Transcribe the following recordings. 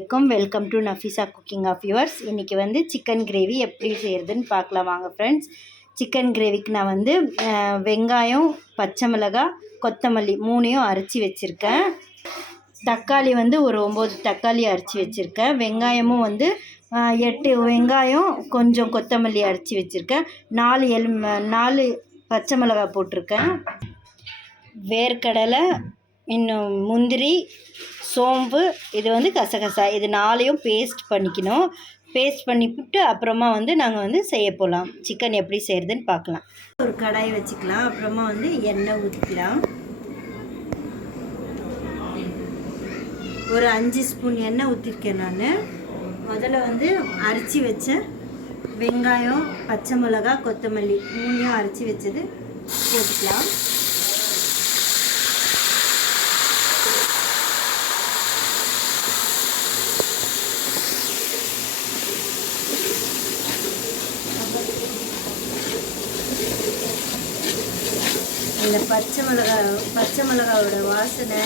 Welcome to Nafeesa cooking of yours. இன்றைக்கி வந்து chicken gravy எப்படி செய்கிறதுன்னு பார்க்கலாம் வாங்க ஃப்ரெண்ட்ஸ். சிக்கன் கிரேவிக்கு நான் வந்து வெங்காயம், பச்சை மிளகாய், கொத்தமல்லி மூணையும் அரைச்சி வச்சுருக்கேன். தக்காளி வந்து ஒரு 9 தக்காளி அரைச்சி வச்சுருக்கேன். வெங்காயமும் வந்து 8 வெங்காயம், கொஞ்சம் கொத்தமல்லி அரைச்சி வச்சுருக்கேன். 4 பச்சை மிளகாய் போட்டிருக்கேன். வேர்க்கடலை, இன்னும் முந்திரி, சோம்பு, இது வந்து கசகசா, இது 4ஐயும் பேஸ்ட் பண்ணிக்கணும். பேஸ்ட் பண்ணிவிட்டு அப்புறமா வந்து நாங்கள் வந்து செய்ய போகலாம். சிக்கன் எப்படி செய்கிறதுன்னு பார்க்கலாம். ஒரு கடாய் வச்சுக்கலாம். அப்புறமா வந்து எண்ணெய் ஊற்றிக்கலாம். ஒரு 5 ஸ்பூன் எண்ணெய் ஊற்றிருக்கேன் நான். முதல்ல வந்து அரைச்சி வச்ச வெங்காயம், பச்சை மிளகாய், கொத்தமல்லி மூணையும் அரைச்சி வச்சது போட்டுக்கலாம். இந்த பச்சை மிளகாவோட வாசனை,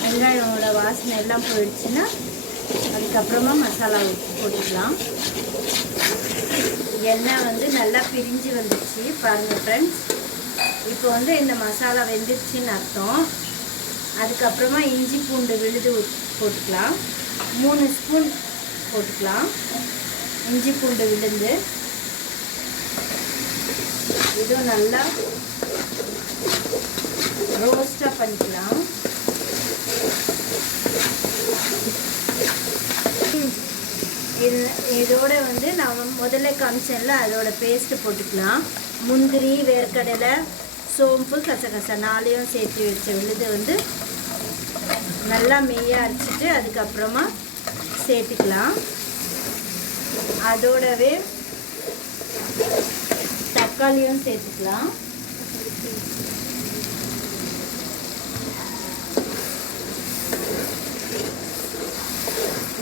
வெங்காயமோட வாசனை எல்லாம் போயிடுச்சுன்னா அதுக்கப்புறமா மசாலா போட்டுக்கலாம். எண்ணெய் வந்து நல்லா பிரிஞ்சு வந்துடுச்சு பாருங்கள் ஃப்ரெண்ட்ஸ். இப்போ வந்து இந்த மசாலா வெந்துடுச்சின்னு அர்த்தம். அதுக்கப்புறமா இஞ்சி பூண்டு விழுது போட்டுக்கலாம். 3 ஸ்பூன் போட்டுக்கலாம் இஞ்சி பூண்டு விழுந்து. இதுவும் நல்லா ரோஸ்டாக பண்ணிக்கலாம். இதோட வந்து நான் முதல்ல காமிச்சேன்ல அதோட பேஸ்ட்டு போட்டுக்கலாம். முந்திரி, வேர்க்கடலை, சோம்பு, கசகசா 4ஐயும் சேர்த்து வச்ச விழுது வந்து நல்லா மெய்யாக அரைச்சிட்டு அதுக்கப்புறமா சேர்த்துக்கலாம். அதோடவே தக்காளியும் சேர்த்துக்கலாம்.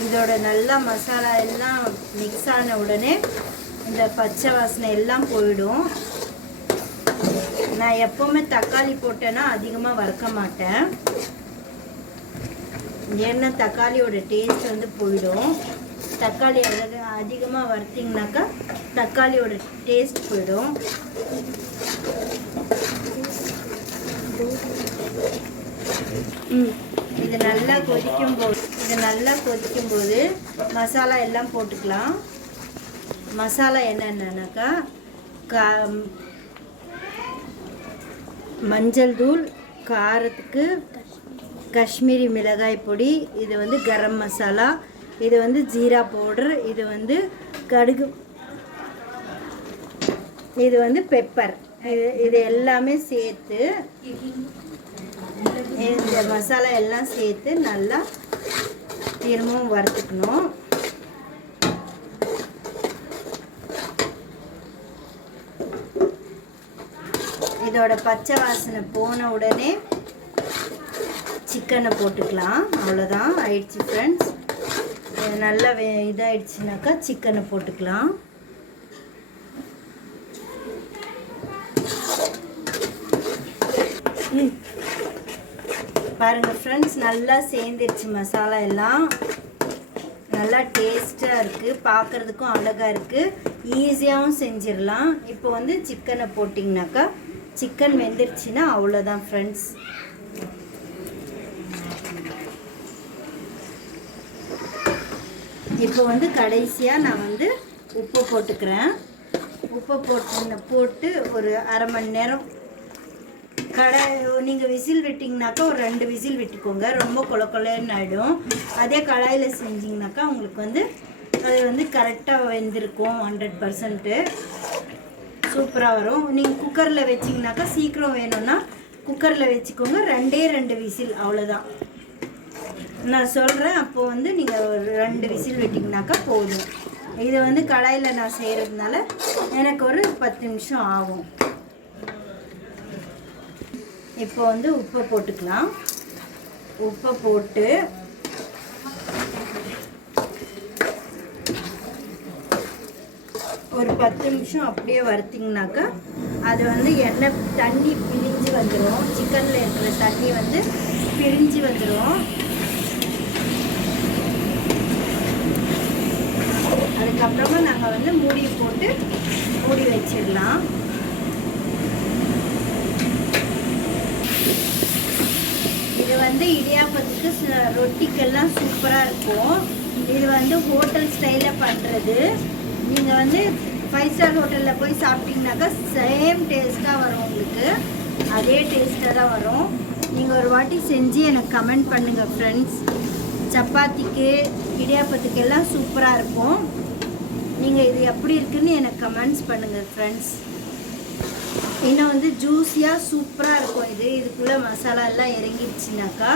இதோட நல்லா மசாலா எல்லாம் மிக்ஸ் ஆன உடனே இந்த பச்சை வாசனை எல்லாம் போயிடும். நான் எப்போவுமே தக்காளி போட்டேன்னா அதிகமாக வறுக்க மாட்டேன், ஏன்னா தக்காளியோட டேஸ்ட் வந்து போயிடும். தக்காளி அதிகமாக வறுத்திங்கனாக்கா தக்காளியோட டேஸ்ட் போயிடும். இது நல்லா கொதிக்கும்போது மசாலா எல்லாம் போட்டுக்கலாம். மசாலா என்னென்னாக்கா மஞ்சள் தூள், காரத்துக்கு காஷ்மீரி மிளகாய் பொடி, இது வந்து கரம் மசாலா, இது வந்து ஜீரா பவுடர், இது வந்து கடுகு, இது வந்து பெப்பர். இது எல்லாமே சேர்த்து இந்த மசாலா எல்லாம் சேர்த்து நல்லா திரும்பவும் வறுத்துக்கணும். இதோட பச்சை வாசனை போன உடனே சிக்கனை போட்டுக்கலாம். அவ்வளோதான், ஆயிடுச்சு ஃப்ரெண்ட்ஸ். நல்லா இதாகிடுச்சுனாக்கா சிக்கனை போட்டுக்கலாம். பாருங்கள் ஃப்ரெண்ட்ஸ், நல்லா சேர்ந்துருச்சு மசாலா எல்லாம். நல்லா டேஸ்ட்டாக இருக்குது, பார்க்குறதுக்கும் அழகாக இருக்குது, ஈஸியாகவும் செஞ்சிடலாம். இப்போ வந்து சிக்கனை போட்டிங்கனாக்கா சிக்கன் வெந்துருச்சுன்னா அவ்வளோதான் ஃப்ரெண்ட்ஸ். இப்போ வந்து கடைசியாக நான் வந்து உப்பு போட்டுக்கிறேன். உப்பு போட்டு ஒரு அரை மணி நேரம் நீங்கள் விசில் விட்டிங்கனாக்கா ஒரு 2 விசில் விட்டுக்கோங்க. ரொம்ப கொலன்னு ஆகிடும். அதே கடாயில் செஞ்சிங்கனாக்கா உங்களுக்கு வந்து அது வந்து கரெக்டாக வெந்திருக்கும். 100% சூப்பராக வரும். நீங்கள் குக்கரில் வச்சிங்கனாக்கா சீக்கிரம் வேணும்னா குக்கரில் வச்சுக்கோங்க. 2 விசில் அவ்வளோதான் நான் சொல்கிறேன். அப்போது வந்து நீங்கள் ஒரு 2 விசில் விட்டிங்கனாக்கா போதும். இதை வந்து கடாயில் நான் செய்கிறதுனால எனக்கு ஒரு 10 நிமிஷம் ஆகும். இப்போ வந்து உப்பை போட்டுக்கலாம். உப்பை போட்டு ஒரு 10 நிமிஷம் அப்படியே வறுத்திங்கனாக்கா அது வந்து எண்ணெய் தண்ணி பிழிஞ்சு வந்துடும். சிக்கனில் இருக்கிற தண்ணி வந்து பிழிஞ்சு வந்துடும். இதுக்கப்புறமா நாங்கள் வந்து மூடியை போட்டு மூடி வச்சிடலாம். இது வந்து இடியாப்பத்துக்கு ரொட்டிக்கெல்லாம் சூப்பராக இருக்கும். இது வந்து ஹோட்டல் ஸ்டைலில் பண்ணுறது. நீங்கள் வந்து 5 ஸ்டார் ஹோட்டலில் போய் சாப்பிட்டீங்கன்னாக்கா சேம் டேஸ்ட்டாக வரும். உங்களுக்கு அதே டேஸ்ட்டாக தான் வரும். நீங்கள் ஒரு வாட்டி செஞ்சு எனக்கு கமெண்ட் பண்ணுங்கள் ஃப்ரெண்ட்ஸ். சப்பாத்திக்கு இடியாப்பத்துக்கு எல்லாம் சூப்பராக இருக்கும். நீங்கள் இது எப்படி இருக்குன்னு எனக்கு கமெண்ட்ஸ் பண்ணுங்கள் ஃப்ரெண்ட்ஸ். இன்னும் வந்து ஜூஸியாக சூப்பராக இருக்கும். இதுக்குள்ளே மசாலா எல்லாம் இறங்கிடுச்சுனாக்கா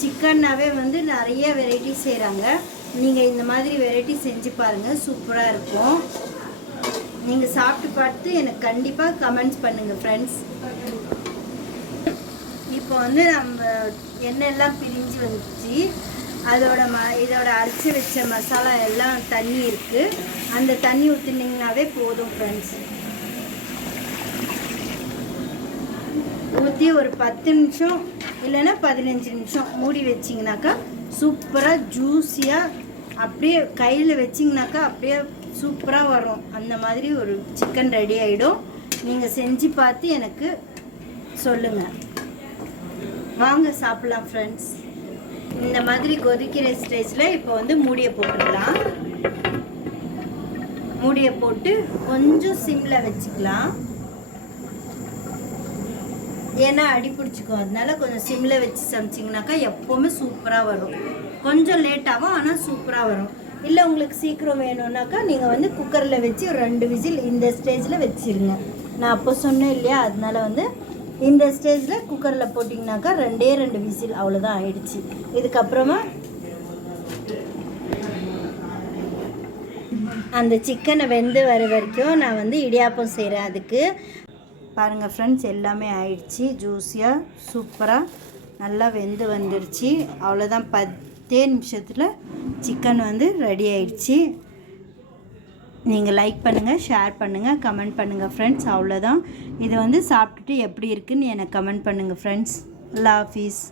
சிக்கன்னாவே வந்து நிறைய வெரைட்டி செய்கிறாங்க. நீங்கள் இந்த மாதிரி வெரைட்டி செஞ்சு பாருங்கள், சூப்பராக இருக்கும். நீங்கள் சாப்பிட்டு பார்த்து எனக்கு கண்டிப்பாக கமெண்ட்ஸ் பண்ணுங்கள் ஃப்ரெண்ட்ஸ். இப்போ வந்து நம்ம எண்ணெயெல்லாம் பிரிஞ்சு வந்துச்சு. இதோட அரைச்சி வச்ச மசாலா எல்லாம் தண்ணி இருக்குது. அந்த தண்ணி ஊற்றினீங்கன்னாவே போதும் ஃப்ரெண்ட்ஸ். ஊற்றி ஒரு 10 நிமிஷம் இல்லைன்னா 15 நிமிஷம் மூடி வச்சிங்கனாக்கா சூப்பராக ஜூஸியாக அப்படியே கையில் வச்சிங்கனாக்கா அப்படியே சூப்பராக வரும். அந்த மாதிரி ஒரு சிக்கன் ரெடி ஆகிடும். நீங்கள் செஞ்சு பார்த்து எனக்கு சொல்லுங்கள். வாங்க சாப்பிட்லாம் ஃப்ரெண்ட்ஸ். இந்த மாதிரி கொதிக்கிற ஸ்டேஜில் இப்போ வந்து மூடியை போட்டுடலாம். மூடியை போட்டு கொஞ்சம் சிம்மில் வச்சுக்கலாம். ஏன்னா அடி பிடிச்சிக்கும். அதனால கொஞ்சம் சிம்மில் வச்சு சமைச்சிங்கனாக்கா எப்போவுமே சூப்பராக வரும். கொஞ்சம் லேட்டாகும், ஆனால் சூப்பராக வரும். இல்லை உங்களுக்கு சீக்கிரம் வேணும்னாக்கா நீங்கள் வந்து குக்கரில் வச்சு ஒரு 2 விசில் இந்த ஸ்டேஜில் வச்சுருங்க. நான் அப்போ சொன்னேன் இல்லையா, அதனால வந்து இந்த ஸ்டேஜில் குக்கரில் போட்டிங்கனாக்கா 2 விசில் அவ்வளோதான் ஆயிடுச்சு. இதுக்கப்புறமா அந்த சிக்கனை வெந்து வர வரைக்கும் நான் வந்து இடியாப்பம் செய்கிறேன். அதுக்கு பாருங்கள் ஃப்ரெண்ட்ஸ், எல்லாமே ஆயிடுச்சு. ஜூஸியாக சூப்பராக நல்லா வெந்து வந்துடுச்சு. அவ்வளோதான், 10 நிமிஷத்தில் சிக்கன் வந்து ரெடி ஆயிடுச்சு. நீங்கள் லைக் பண்ணுங்கள், ஷேர் பண்ணுங்கள், கமெண்ட் பண்ணுங்கள் ஃப்ரெண்ட்ஸ். அவ்வளோதான். இதை வந்து சாப்பிட்டுட்டு எப்படி இருக்குன்னு எனக்கு கமெண்ட் பண்ணுங்கள் ஃப்ரெண்ட்ஸ். அல்லாஹ் ஹாஃபிஸ்.